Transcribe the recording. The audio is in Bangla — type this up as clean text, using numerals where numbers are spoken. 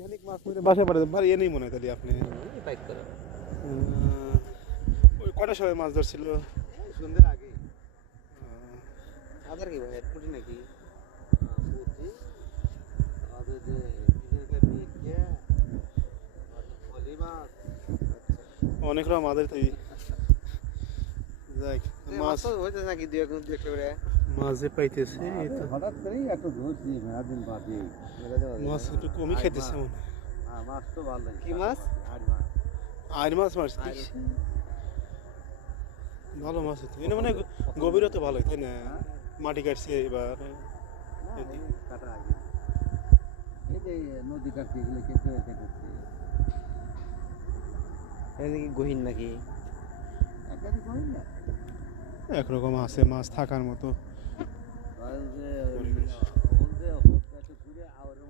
বিহানিক মাছ মেরে বাসায় পাঠাতে পারি এ নেই মনে হয় তাহলে আপনি বাইক করে ওই কটার সময় মাছ ধরছিল সন্ধ্যের আগে আদার কি ভাই পুটি নাকি পুটি আদে যে নিজেকে বিকে ফলি মাছ অনেক রকম মাছের তাই যাক মাছ মাছ হইতে নাকি দুই একটা করে মাছ যে পাইতেছে এই তো হঠাৎ করেই একটু ধরছি মেলা দিন বাদে মাছ একটু কমই খাইতেছে মনে হয়। হ্যাঁ মাছ তো ভালো কি মাছ আর মাছ আর মাছ মারছি ভালো মাছ হতো এটা মানে গভীরতা ভালোই তাই না মাটি কাটছে এবার কাটা আগে এই যে নদী কাটতে গেলে কেটে কেটেছে এটা কি গহীন নাকি একাধিক গহীন না একরকম আছে মাছ থাকার মতো আর যে